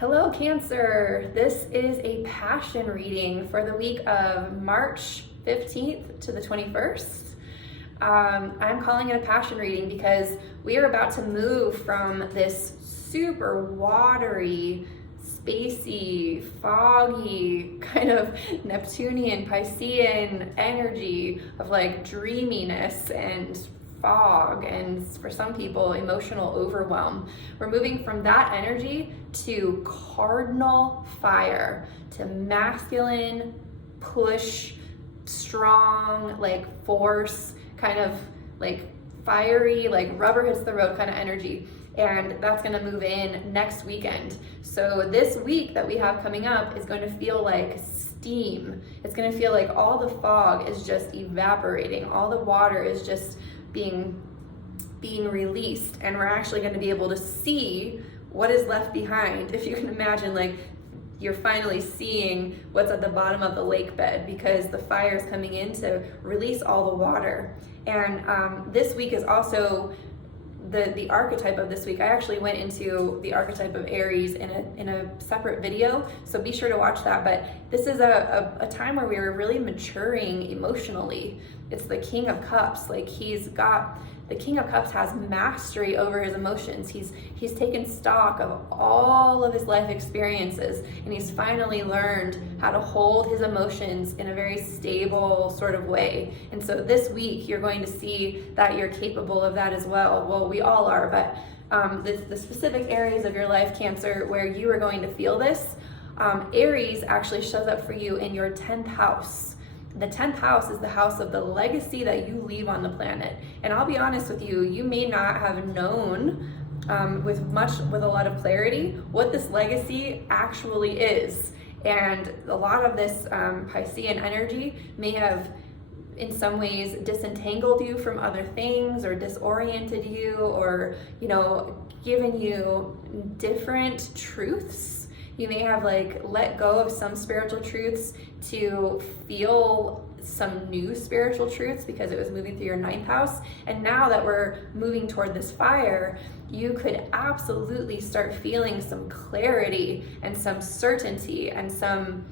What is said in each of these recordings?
Hello, Cancer. This is a passion reading for the week of March 15th to the 21st. I'm calling it a passion reading because we are about to move from this super watery, spacey, foggy, kind of Neptunian, Piscean energy of like dreaminess and fog, and for some people, emotional overwhelm. We're moving from that energy to Cardinal Fire, to masculine, push, strong, like force, kind of like fiery, like rubber hits the road kind of energy. And that's going to move in next weekend. So this week that we have coming up is going to feel like steam. It's going to feel like all the fog is just evaporating. All the water is just being released, and we're actually going to be able to see what is left behind. If you can imagine, like you're finally seeing what's at the bottom of the lake bed, because the fire is coming in to release all the water. And this week is also the archetype of this week. I actually went into the archetype of Aries in a separate video, so be sure to watch that. But this is a time where we are really maturing emotionally. It's the King of Cups. Like the King of Cups has mastery over his emotions. He's taken stock of all of his life experiences, and he's finally learned how to hold his emotions in a very stable sort of way. And so this week you're going to see that you're capable of that as well. Well, we all are, but the specific areas of your life, Cancer, where you are going to feel this, Aries actually shows up for you in your 10th house. The 10th house is the house of the legacy that you leave on the planet. And I'll be honest with you, you may not have known with a lot of clarity what this legacy actually is. And a lot of this Piscean energy may have in some ways disentangled you from other things, or disoriented you, or given you different truths. You may have like let go of some spiritual truths to feel some new spiritual truths because it was moving through your 9th house. And now that we're moving toward this fire, you could absolutely start feeling some clarity and some certainty and some,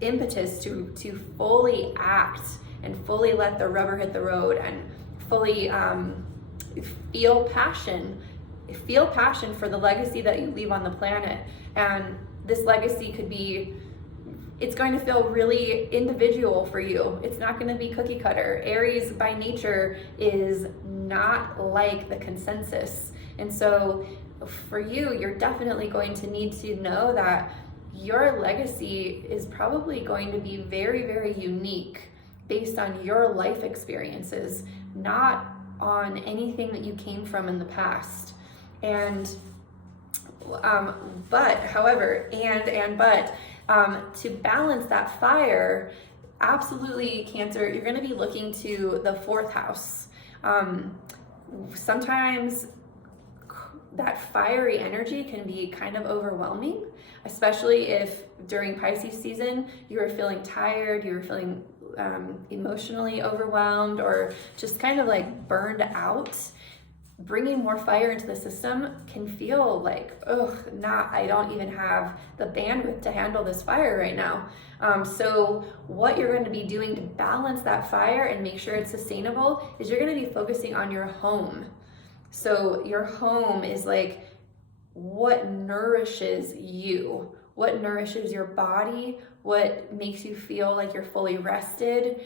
impetus to fully act and fully let the rubber hit the road and fully feel passion for the legacy that you leave on the planet. And this legacy it's going to feel really individual for you. It's not going to be cookie cutter. Aries by nature is not like the consensus. And so for you, you're definitely going to need to know that your legacy is probably going to be very, very unique based on your life experiences, not on anything that you came from in the past. And to balance that fire, absolutely, Cancer, you're going to be looking to the 4th house. Sometimes that fiery energy can be kind of overwhelming, especially if during Pisces season you were feeling tired, you were feeling emotionally overwhelmed, or just kind of like burned out. Bringing more fire into the system can feel like, I don't even have the bandwidth to handle this fire right now. So what you're going to be doing to balance that fire and make sure it's sustainable is you're going to be focusing on your home. So your home is like what nourishes you, what nourishes your body, what makes you feel like you're fully rested,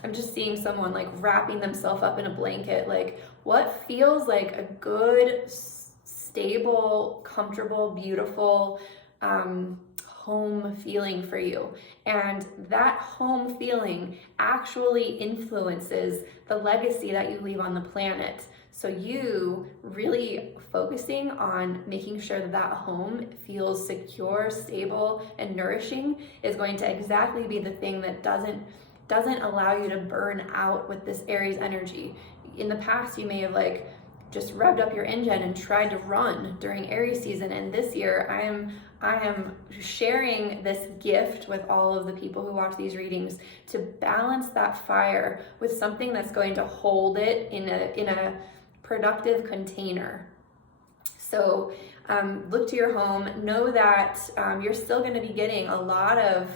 I'm just seeing someone like wrapping themselves up in a blanket, like what feels like a good, stable, comfortable, beautiful home feeling for you. And that home feeling actually influences the legacy that you leave on the planet. So you really focusing on making sure that home feels secure, stable, and nourishing is going to exactly be the thing that doesn't allow you to burn out with this Aries energy. In the past, you may have like just revved up your engine and tried to run during Aries season. And this year, I am sharing this gift with all of the people who watch these readings to balance that fire with something that's going to hold it in a productive container. So look to your home, know that you're still going to be getting a lot of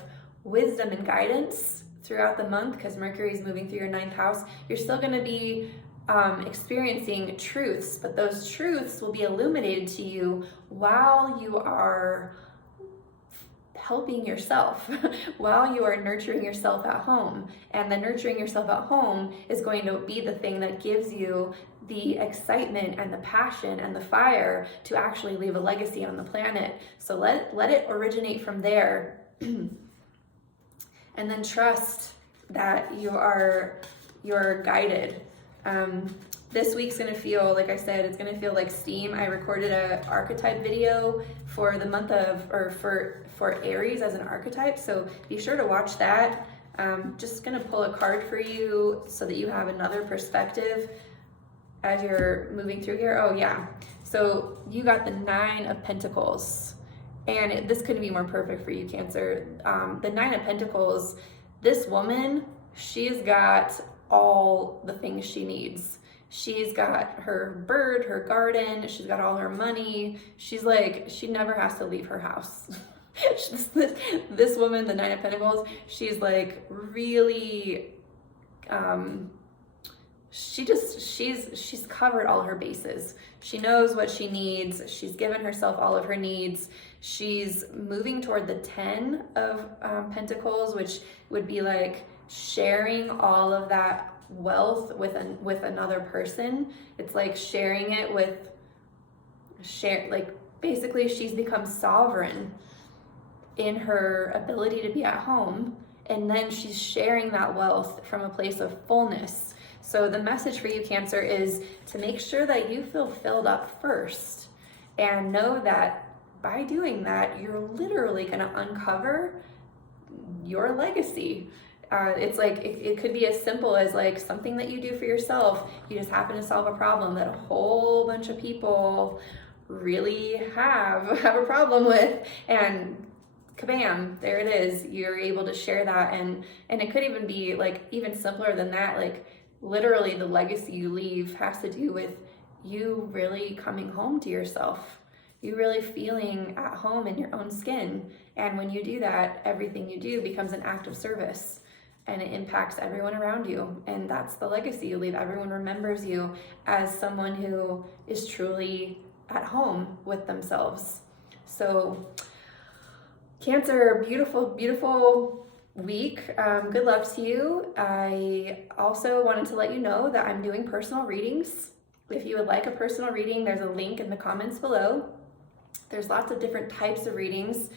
wisdom and guidance throughout the month because Mercury is moving through your 9th house. You're still going to be experiencing truths, but those truths will be illuminated to you while you are helping yourself, while you are nurturing yourself at home. And the nurturing yourself at home is going to be the thing that gives you the excitement and the passion and the fire to actually leave a legacy on the planet. So let it originate from there. And then trust that you're guided. This week's gonna feel, like I said, it's gonna feel like steam. I recorded a archetype video for the month of, or for Aries as an archetype, so be sure to watch that. Just gonna pull a card for you so that you have another perspective as you're moving through here. Oh yeah, so you got the 9 of Pentacles, and this couldn't be more perfect for you, Cancer. The 9 of Pentacles, this woman, she's got all the things she needs. She's got her bird, her garden, she's got all her money. She's like, she never has to leave her house. This woman, the 9 of Pentacles, she's like really, she's covered all her bases. She knows what she needs. She's given herself all of her needs. She's moving toward the 10 of Pentacles, which would be like sharing all of that wealth with another person. It's like sharing it with like basically she's become sovereign in her ability to be at home, and then she's sharing that wealth from a place of fullness. So the message for you, Cancer, is to make sure that you feel filled up first, and know that by doing that, you're literally going to uncover your legacy. It's like, it could be as simple as like something that you do for yourself. You just happen to solve a problem that a whole bunch of people really have a problem with, and kabam, there it is. You're able to share that, and it could even be like even simpler than that. Like literally the legacy you leave has to do with you really coming home to yourself, you really feeling at home in your own skin. And when you do that, everything you do becomes an act of service, and it impacts everyone around you. And that's the legacy you leave. Everyone remembers you as someone who is truly at home with themselves. So Cancer, beautiful, beautiful week. Good luck to you. I also wanted to let you know that I'm doing personal readings. If you would like a personal reading, there's a link in the comments below. There's lots of different types of readings.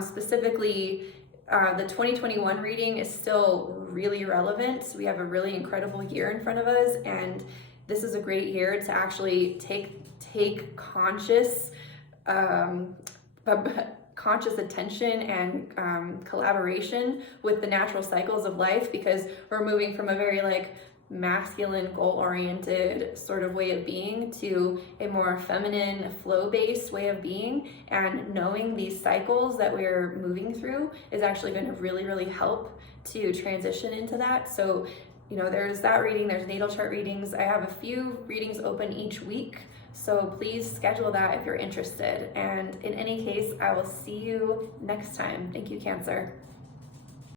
Specifically, the 2021 reading is still really relevant. We have a really incredible year in front of us, and this is a great year to actually take conscious attention and collaboration with the natural cycles of life, because we're moving from a very like masculine, goal-oriented sort of way of being to a more feminine, flow-based way of being. And knowing these cycles that we're moving through is actually going to really, really help to transition into that. So, you know, there's that reading, there's natal chart readings. I have a few readings open each week, so please schedule that if you're interested. And in any case, I will see you next time. Thank you, Cancer.